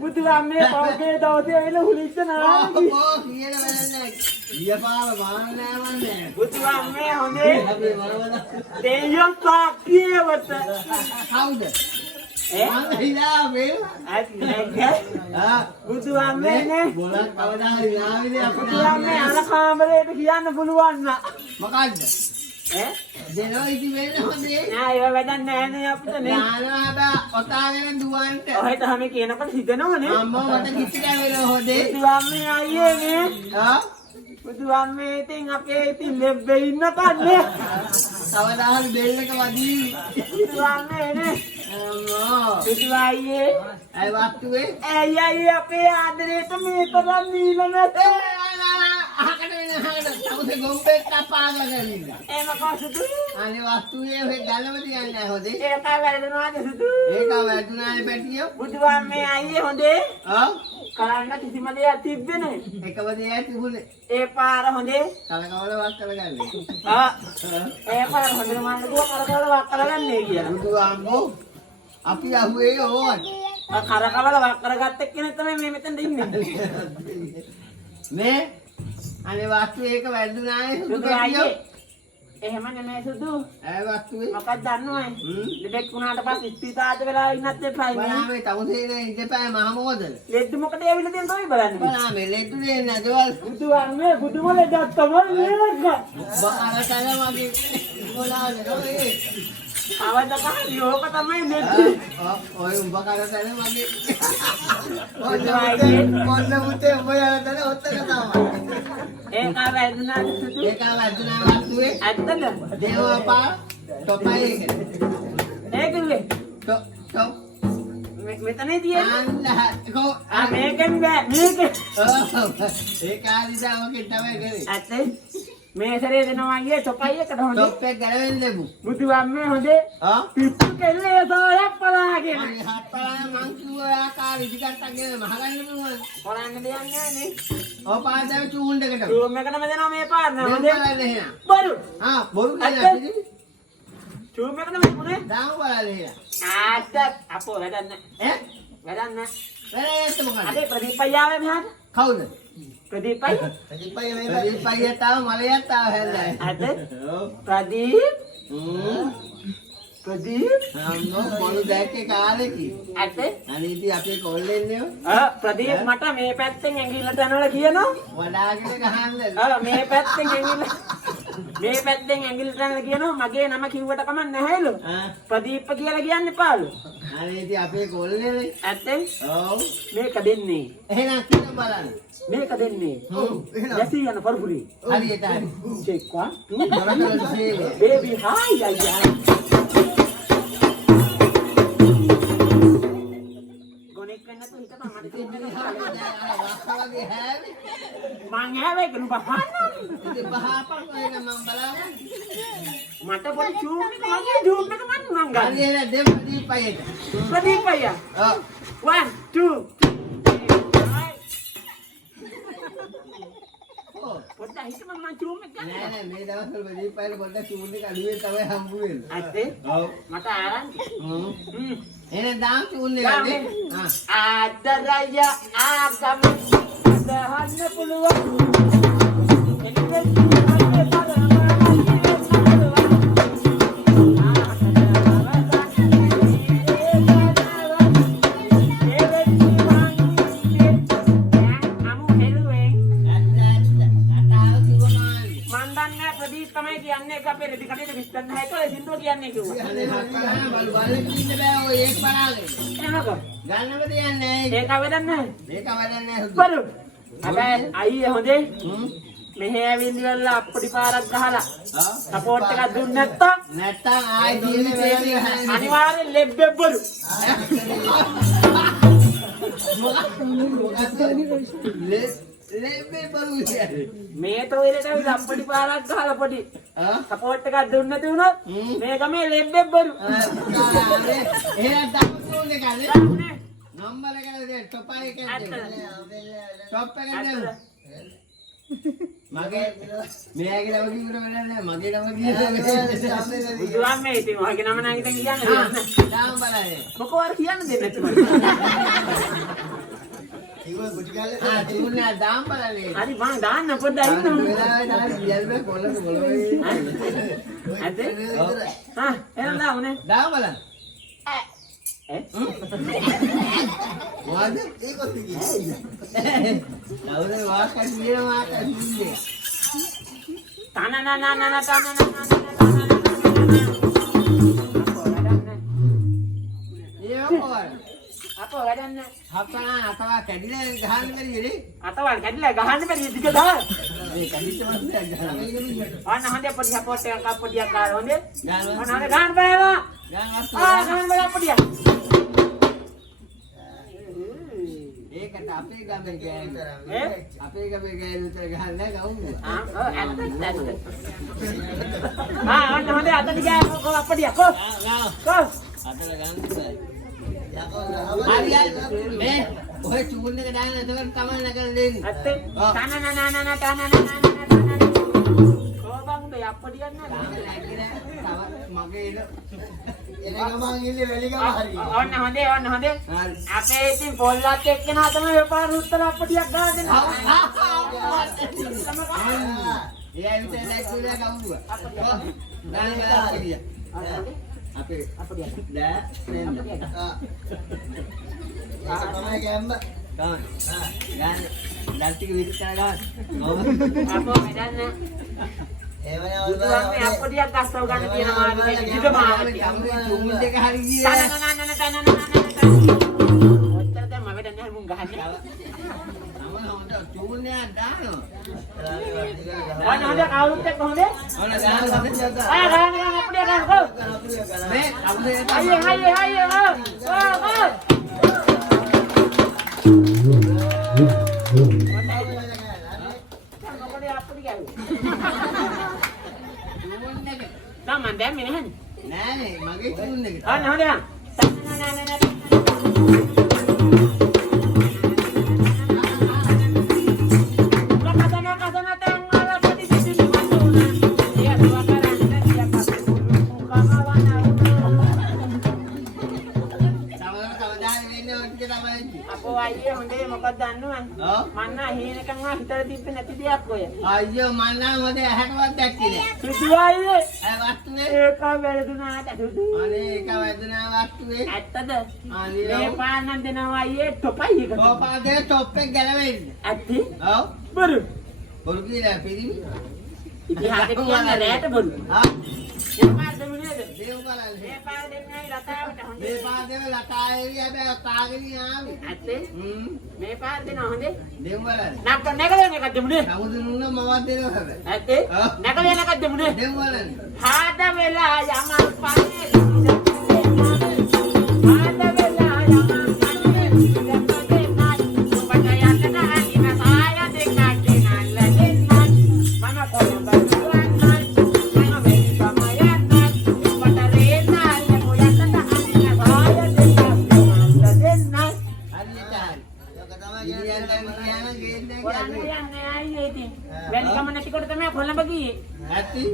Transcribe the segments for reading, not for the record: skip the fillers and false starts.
බුදු අම්මේ පොගේ දවසේ ඇවිල්ලා හුලිච්ච නායි. කියන වැඩන්නේ. ගියපාර මාන නෑවන්නේ. බුදු අම්මේ හොඳේ. දෙයියෝ සාක්කියවට. කවුද? හිලා මේ බුදු අම්මේ නේ. බොලක් කවදා හරි ආවිද අපිට. බුදු අම්මේ අර කාමරේට කියන්න පුළුවන් නා. මොකද්ද? දෙනෝ ඉති වෙන්නේ හොඳේ. නෑ ඒව වැඩක් නෑ නේ අපිට නේ. නානවා ඔතාගෙන දුවන්ට. ඔහෙට හැම කියනකොට හිතනවනේ. අම්මෝ මට කිච්චි කැවෙලා හොදේ. බුදු අම්මේ අයියේ නේ. බුදු අම්මේ ඉතින් අපේ ඉතින් ලෙබ්බේ ඉන්න කන්නේ. කවදා හරි බෙල්ලක වදී. බුදු අම්මේ නේ. අම්මෝ. බුදු අයියේ. අය වස්තුවේ. ඇයි අපේ ආදරේට මේ තරම් නීල නැතේ. අහකට වෙන අහකට තවුසේ ගොම්පෙත් අපාගලා ගලින්න. ඒ මොකද සුදු? අනේ වස්තුවේ ඔය ගලම තියන්නේ හොදේ. ඒක වැරදෙනවාද සුදු? ඒක වැදුනානේ පැටියෝ. බුදු අම්මේ අයියේ හොඳේ. කරන්න කිසිම දෙයක් තිබ්බේ එකම දෙයක් තිබුණේ. ඒ පාර හොඳේ. කලකවල වක් කරගන්නේ. ඒ පාර හොඳේ මම දුව කරකවල වක් කරගන්නේ කියලා. බුදු අම්මෝ අපි අහුවේ ඕවන්. කරකවල වක් කරගත්ත කෙනෙක් තමයි මේ මෙතන ඉන්නේ. මේ අනේ වස්තු ඒක වැදුනානේ සුදු සුදු අයියේ. එහෙම නෙමෙයි සුදු. ඇය වස්තුවේ මොකක්ද දන්නවද? දෙබෙක් වුණාට පස්සේ ස්පීතාලට වෙලා ඉන්නත් එපා නේ. බලාමේ තවුසේ නේ ඉඳපෑ මහ මොකදද? ලෙඩ මොකද ඇවිල්ලා තියෙන තමයි බලන්නේ. බලාමේ ලෙඩු දෙන්නේ නැදවල්. බුදු අම්මේ බුදුම ලෙඩක් තමයි නේද? බාරතල මගේ මොලානේ ඔය. අවද කහරි ඕක තමයි ලෙඩ. ඔය උඹ කරතල මගේ. බුදු අයියේ. මොන්න මුතේ උඹ යනතන ඔත්තක තමයි. ඒක වැදුනාද සුදු? ඒක වැදුනා වස්තුවේ. ඇත්තද? දේවපා තොපයි එක. ඒකනේ. තොප් මෙතනේ තියෙන්නේ. කෝ මේකෙන් බෑ මේක. ඒ කාලිදා ඔකේ තමයි කරේ. ඇත්තේ මේ සැරේ දෙනවා අයියේ තොපයි එකට හොඳේ. තොප් එක ගලවෙන්න දෙමු. බුදු අම්මේ හොඳේ. පිටු කෙල්ලේ සෝයක් පලාගෙන. අනේ හත්පලා මං කිව්වා කාලි ටිකක් අගෙන මහගන්න පුළුවන්. කරන්න දෙයක් නෑ නේ. ඔය පාදම චූන් දෙකට. රූම් එකටම දෙනවා මේ පාර නෑ හොඳේ. එහෙනම්. බරු. බොරු කියන්නේ. රූම් එකටම මුනේ. දාමු බලන්න එහෙනම්. ආත්ත අපෝ වැඩක් නෑ. වැඩක් නෑ. වැඩ මොකක්ද? අද ප්‍රදීප අයියාවේ මෙහාට. කවුද? ප්‍රදීප අයියා. ප්‍රදීප අයියා තාම මලයක් තාම හැල්ලයි. අද ප්‍රදීප ප්‍රදීප අම්මෝ මොළු දැක්කේ කාලෙකි. අද අනේ ඉතින් අපේ කොල්ලෙන්නේ ප්‍රදීප මට මේ පැත්තෙන් ඇඟිල්ලට යනවා කියනවා. වඩාගෙන ගහන්නද? මේ පැත්තෙන් ඇඟිල්ලට යනවා කියනවා. මගේ නම කිව්වට කමක් නැහැලු. ප්‍රදීප කියලා කියන්න එපාලු. අනේ ඉතින් අපේ කොල්ලෙනේ. ඇත්තෙන්? ඔව්. මේක දෙන්නේ. එහෙනම් කියන බලන්න. මේක දෙන්නේ. ඔව්. එහෙනම් දැසී යන පරුපුරේ. හරියට හරි. චෙක්වා. දොරටු සේවය. බේබි හායි අයියා. ගොනෙක් වෙන්න තු හිතපන් මට වගේ හැවේ. මං හැවේ කනු බහන්න. ඉතින් බහපන් වෙන මම බලන්න. මට පොඩි චූම් එක මගේ චූම් එක මන් ගන්න. හරියට දෙම දීපයට. ප්‍රදීප අයියා. ඔව්. 1 2 පොඩ්ඩක් හිතමන් මං චූම් එක ගන්න. නෑ මේ දවස්වල දීපයට පොඩ්ඩක් චූන් එක අඩුවෙන් තමයි හම්බ වෙන්නේ. ඇත්තේ? ඔව්. මට ආරංචි. එහෙනම් දාම් චූන් එක නේ. ආදරය ආගම දහන්න පුළුවන්. එනිකේ තමයි කියන්නේ එක අපේ රෙදි කඩේට විස්තර නැහැ කියලා සින්දුව කියන්නේ කිව්වා. අනේ බලු බලෙක ඉන්න බෑ ඔය ඒක බලාගෙන. එහෙමද? ගන්නම දෙන්නේ නැහැ. ඒක වැඩක් නැහැ. මේක වැඩක් නැහැ. බරු. හැබැයි අයියේ හොඳේ. මෙහෙ ඇවිල්ලා අප්පටි පාරක් ගහලා සපෝට් එකක් දුන්නේ නැත්තම් ආයි ජීවිතේ අනිවාර්යෙන් ලෙබ්බෙ බරු. ලෙබ්බේ බරු කියන්නේ. මේ තොইলට ඇවිල්ලා අප්පටි පාරක් ගහලා පොඩි සපෝට් එකක් දුන්නේ නැති වුණොත් මේ ගමේ ලෙබ්බෙ බරු. එහෙනම් දාපුනේ ගන්නේ. නම්බර එක දෙන්න ටොප් එක දෙන්න. ටොප් එක දෙන්න. මගේ මෙයාගේ නම කිව්වට වැඩක් නැහැ. මගේ නම කියන්නේ. බුදුහාමේ ඉතින් ඔයගේ නම නම් ඉතින් කියන්නේ. දාම් බලන්න. මොකෝ අර කියන්න දෙන්නේ නැතුව. ඉවල් ගුටි ගාලා තුනේ දාම් බලන්න. හරි මං දාන්න පොඩ්ඩක් ඉන්න. වෙලාවේ දාන්න ඉයල්ම කොල්ලක ඇද? හා එහෙනම් දාමුනේ. දාම් බලන්න. මොකද? ඒකත් කිව්වේ. නවුනේ වාකන් කියන වාකන් කිව්වේ. අපෝ වැඩන්නේ. හප්පනා අතවා කැඩිලා ගහන්න බැරියනේ. අතවල් කැඩිලා ගහන්න බැරි දිග දාලා. මේ කැඩිච්ච මනුස්සයා ගහන්න. අන්න හොඳේ පොඩි සපෝට් එකක් අප්පඩියක් ගන්න හොඳේ. ගහනවා. අන්න හොඳේ ගන්න බෑවා. ගන්න බෑ අප්පඩියක්. ඒකට අපේ ගමේ ගෑනු. ඈ? අපේ ගමේ ගෑනු උතර ගහන්න ගවුවා. අන්න හොඳේ අතට ගෑනු කො අප්පඩියක් කො. කො. අතල ගන්න. හරියට මේ ඔය චූන් එක දාන්න එතකොට තමයි නගල දෙන්නේ. අත්තේ තනනනනන කොබංද අප්පඩියක් නෑ. මගේ එන ගමන් ඉන්නේ වැලිගම හරිය. ඔන්න හොඳේ. අපේ ඉතින් පොල්ලත් එක්කන තමයි පාර උත්තර අප්පඩියක් ගහගෙන. ඒ ඇවිත් නැක්කුලා ගවුවා. දාන්න අපේ අප්පඩියක්. daa nenda තමයි ගැම්ම ගන්න ලාස්ටික් විදිහට ගන්න අපෝ මෙදන්න බුදුහාමේ අප්පඩියක් ගස්සව ගන්න තියෙනවා ඉතින් මාගේ චුම් දෙක හරි ගියේ ඔච්චර දැන් මම දැන් මුන් ගහන්නේ අමන හොඳ චුම් නෑ දානවා ඔන්න හොඳ කවුරුත් එක්ක හොඳේ ඔන්න දාන්න ගන්න අප්පඩියක් ගන්න කො මේ අපේ අයියේ Taman දැන් මේ නැහැ. නෑනේ මගේ චුම් එක. අන්න හොඳයි. අපෝ අයියේ හොඳේ මොකක්ද දන්නවද? මන්න හීනකම් හිතට තිබ්බේ නැති දෙයක් ඔය. අයියෝ මන්නා මොදේ ඇහැටවත් දැක්කේ නෑ. සුදු අයියේ. වස්තුවේ ඒක වැරදුනාට සුදු. අනේ ඒක වැදුනා වස්තුවේ. ඇත්තද? අනේ මේ පාන්න දෙනවා අයියේ ටොපයි එක. ඔපාදේ টොප් එක ගැලවෙන්නේ. ඇත්ති? ඔව්. බරු. බොරු කියලා පිරිමි. ඉතිහාසෙ කියන්නේ රැට බරු. ආ මේ පාර දෙමුනේද? දේව බලන්න. මේ පාර දෙන්නයි ලතාවට හොඳේ. මේ පාදේව ලතාවේවි හැබැයි තාගෙන ආවේ. ඇත්තේ? මේ පාර දෙනවා හොඳේ. දේව බලන්න. නක්ක නැගලෙන එකක් දෙමුනේ. සමුදු නුන මවත් දෙනවා හැබැයි. ඇත්තේ? නැගලෙන එකක් දෙමුනේ. දේව බලන්න. හාද වෙලා යමන් පන්නේ. හාද වෙලා යමන් පන්නේ. ඇත්ති?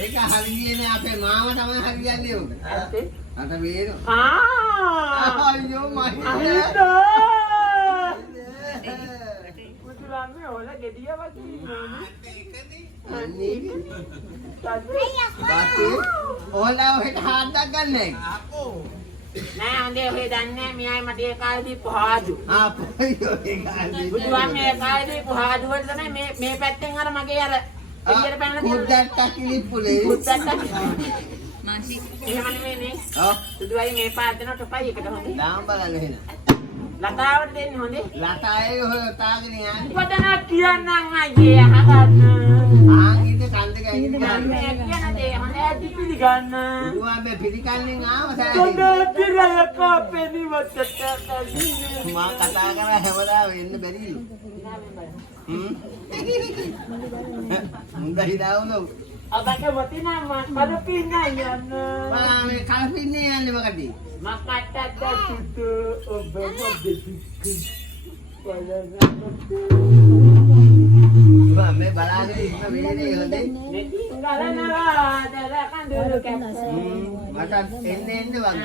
ඒක හරියන්නේ අපේ මාව තමයි හරියන්නේ උඹ. ඇත්තේ? අත වේන. අයියෝ මහින්ද. පුදුලන්නේ ඔල ගෙඩිය වාති ඕලා ඔහෙට හාද්දක් ගන්නෑ. නෑ හොඳේ ඔය දන්නේ මෙයයි මට ඒ කාලේදී පහාදු. ආපොයියෝ ඒ කාලේ. බුදුහාමේ ඒ කාලේදී පහාදු වල තමයි මේ පැත්තෙන් අර මගේ අර එළියට පැනලා තියෙන කුද්දට්ට කිලිප්පුලේ. මාසි එහෙම නෙමෙයි. ඔව්. බුදුයි මේ පාර දෙන ටොපයි එකට හොඳේ. දාම් බලන්න එහෙනම්. ලතාවට දෙන්නේ හොඳේ. ලතායේ ඔය තාගෙන යන්නේ. වදනා කියන්නම් අයියේ අහගන්න. ආන් ඉත කන්ද ගන්නේ ගන්න. මේ කියන දේ හොඳ ඇති පිළිගන්න. දුවා මේ පිළිකන්නේ ආව සෑහෙන. කොණ්ඩේ පිරල කපෙනි වත්තට මා කතා කරා හැමදාම එන්න බැරිලු. මුන්දා හිතාවුනෝ. අබක වතිනා මද පින්නයි යන්න. බලා මේ කල්පින්නේ යන්නේ මොකද? මකටට සුතු ඔබ මොදෙති. මේ බලාගෙන ඉන්න වේනේ හොඳේ. මට එන්න අන්න